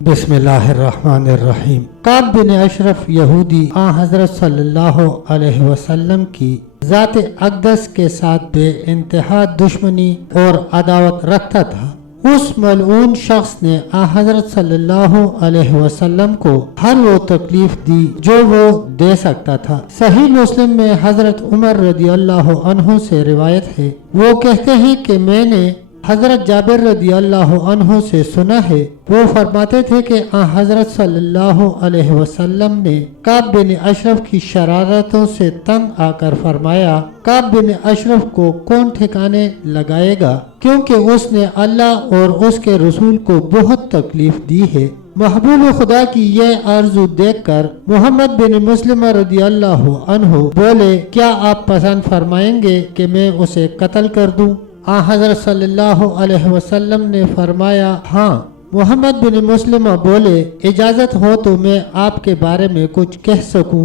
बिस्मिल्लाहिर्रहमानिर्रहीम। काब बिन अशरफ यहूदी हज़रत सल्लल्लाहु अलैहि वसल्लम की ज़ात अक़दस के साथ बे इंतहा दुश्मनी और अदावत रखता था। उस मलऊन शख्स ने हज़रत सल्लल्लाहु अलैहि वसल्लम को हर वो तकलीफ दी जो वो दे सकता था। सही मुस्लिम में हज़रत उमर रदी अल्लाह अन्हु से रिवायत है, वो कहते हैं कि मैंने हज़रत जाबिर रदी अल्लाह अन्हु से सुना है, वो फरमाते थे कि हज़रत सल्लल्लाहु अलैहि वसल्लम ने काब बिन अशरफ की शरारतों से तंग आकर फरमाया, काब बिन अशरफ को कौन ठिकाने लगाएगा, क्योंकि उसने अल्लाह और उसके रसूल को बहुत तकलीफ दी है। महबूब खुदा की यह आरजू देखकर मोहम्मद बिन मुस्लिम रदी अल्लाह अन्हु बोले, क्या आप पसंद फरमाएंगे कि मैं उसे कत्ल कर दूं? हज़रत सल्लल्लाहु अलैहि वसल्लम ने फरमाया, हाँ। मोहम्मद बिन मुस्लिम बोले, इजाज़त हो तो मैं आपके बारे में कुछ कह सकूं?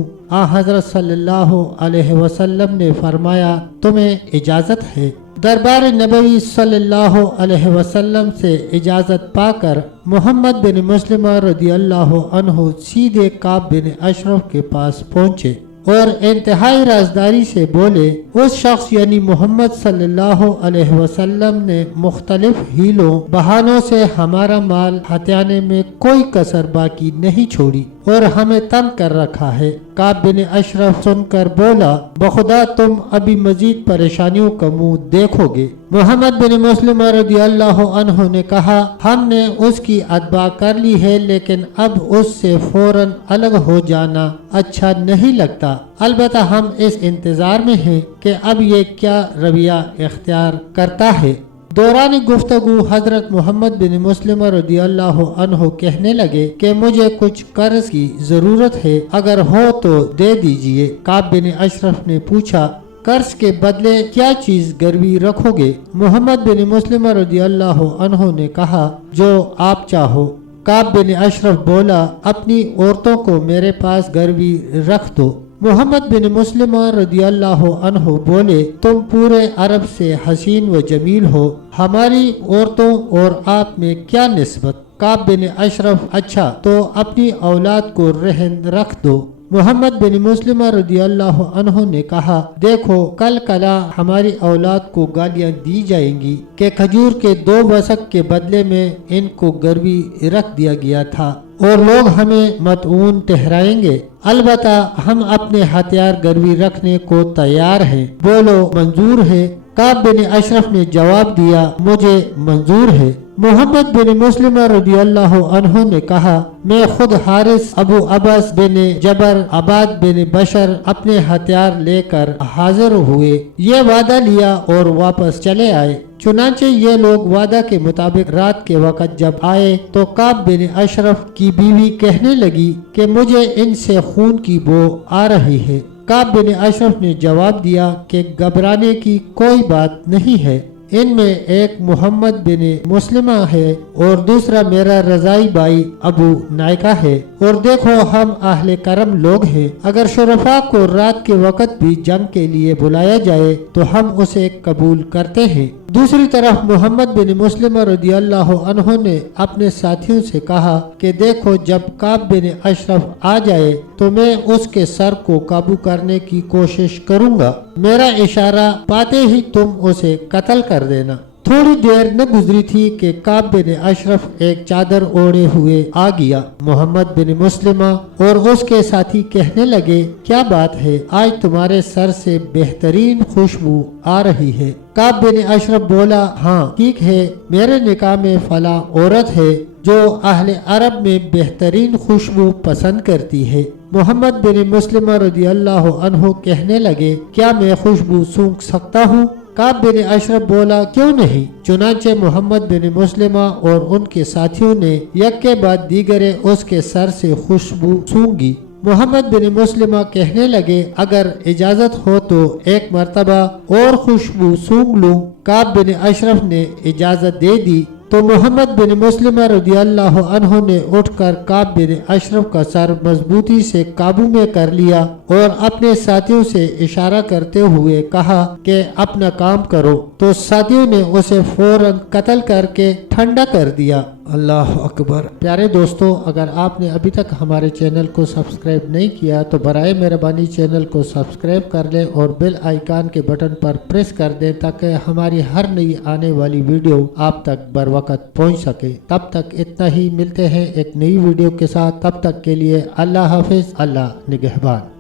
हज़रत सल्लल्लाहु अलैहि वसल्लम ने फरमाया, तुम्हें इजाज़त है। दरबार नबवी सल्लल्लाहु अलैहि वसल्लम से इजाज़त पाकर मोहम्मद बिन मुस्लिम रदी अल्लाह अन्हु सीधे काब बिन अशरफ के पास पहुँचे और इंतहाई राजदारी से बोले, उस शख्स यानी मोहम्मद सल्लल्लाहु अलैहि वसल्लम ने मुख्तलिफ हीलों बहानों से हमारा माल हथियाने में कोई कसर बाकी नहीं छोड़ी और हमें तंग कर रखा है। काब बिन अशरफ सुनकर बोला, बखुदा तुम अभी मजीद परेशानियों का मुंह देखोगे। मोहम्मद बिन मुस्लिम रदी अल्लाह अन्हु ने कहा, हमने उसकी अतबा कर ली है, लेकिन अब उससे फौरन अलग हो जाना अच्छा नहीं लगता। अलबत्ता हम इस इंतजार में हैं कि अब ये क्या रवैया इख्तियार करता है। दौरान गुफ्तगू हजरत मोहम्मद बिन मुस्लिम रदी अल्लाह अन्हु कहने लगे कि मुझे कुछ कर्ज की जरूरत है, अगर हो तो दे दीजिए। काब बिन अशरफ ने पूछा, कर्ज के बदले क्या चीज गिरवी रखोगे? मोहम्मद बिन मुस्लिम रदी अल्लाह अन्हु ने कहा, जो आप चाहो। काब बिन अशरफ बोला, अपनी औरतों को मेरे पास गिरवी रख दो। मोहम्मद बिन मुस्लिम रदी अल्लाह अन्हु बोले, तुम पूरे अरब से हसीन व जमील हो, हमारी औरतों और आप में क्या निस्बत? काब बिन अशरफ, अच्छा तो अपनी औलाद को रहन रख दो। मोहम्मद बिन मुस्लिम रदी अल्लाह अन्हु ने कहा, देखो कल कला हमारी औलाद को गालियां दी जाएंगी कि खजूर के 2 वसक के बदले में इनको गिरवी रख दिया गया था और लोग हमें मतऊन ठहराएंगे। अलबत्ता हम अपने हथियार गिरवी रखने को तैयार हैं, बोलो मंजूर है? काब बिन अशरफ ने जवाब दिया, मुझे मंजूर है। मोहम्मद बिन मुस्लिम रदी अल्लाह अन्हु ने कहा, मैं खुद हारिस अबू अबस बिन जबर अबाद बिन बशर अपने हथियार लेकर हाजिर हुए, ये वादा लिया और वापस चले आए। चुनांचे ये लोग वादा के मुताबिक रात के वक़्त जब आए तो काब बिन अशरफ की बीवी कहने लगी कि मुझे इनसे खून की बो आ रही है। काब बिन अशरफ ने जवाब दिया कि घबराने की कोई बात नहीं है, इनमें एक मोहम्मद बिन मुस्लिमा है और दूसरा मेरा रजाई भाई अबू नायका है, और देखो हम अहले करम लोग हैं, अगर शुरफा को रात के वक़्त भी जंग के लिए बुलाया जाए तो हम उसे कबूल करते हैं। दूसरी तरफ मोहम्मद बिन मुस्लिम रदी अल्लाह अन्हु ने अपने साथियों से कहा कि देखो जब काब बिन अशरफ आ जाए तो मैं उसके सर को काबू करने की कोशिश करूंगा, मेरा इशारा पाते ही तुम उसे कत्ल कर देना। थोड़ी देर न गुजरी थी कि काब बिन अशरफ एक चादर ओढ़े हुए आ गया। मोहम्मद बिन मुस्लिमा और उसके साथी कहने लगे, क्या बात है, आज तुम्हारे सर से बेहतरीन खुशबू आ रही है। काब बिन अशरफ बोला, हाँ ठीक है, मेरे निकाह में फला औरत है जो अहले अरब में बेहतरीन खुशबू पसंद करती है। मोहम्मद बिन मुस्लिम रदी अल्लाह अन्हु कहने लगे, क्या मैं खुशबू सूंघ सकता हूँ? काब बिन अशरफ बोला, क्यों नहीं। चुनांचे मोहम्मद बिन मुस्लिमा और उनके साथियों ने एक के बाद दीगरे उसके सर से खुशबू सूंघी। मोहम्मद बिन मुस्लिमा कहने लगे, अगर इजाजत हो तो एक मर्तबा और खुशबू सूंघ लूं। काब बिन अशरफ ने इजाजत दे दी तो मोहम्मद बिन मुस्लिम रदी अल्लाह अन्हु ने उठकर काब बिन अशरफ का सर मजबूती से काबू में कर लिया और अपने साथियों से इशारा करते हुए कहा कि अपना काम करो, तो साथियों ने उसे फौरन कत्ल करके ठंडा कर दिया। اللہ اکبر۔ پیارے دوستو، اگر آپ نے ابھی تک ہمارے چینل کو سبسکرائب نہیں کیا تو برائے مہربانی چینل کو سبسکرائب کر لیں اور بیل آئیکن کے بٹن پر پریس کر دیں تاکہ ہماری ہر نئی آنے والی ویڈیو آپ تک بر وقت پہنچ سکے۔ تب تک اتنا ہی، ملتے ہیں ایک نئی ویڈیو کے ساتھ، تب تک کے لیے اللہ حافظ، اللہ نگہبان۔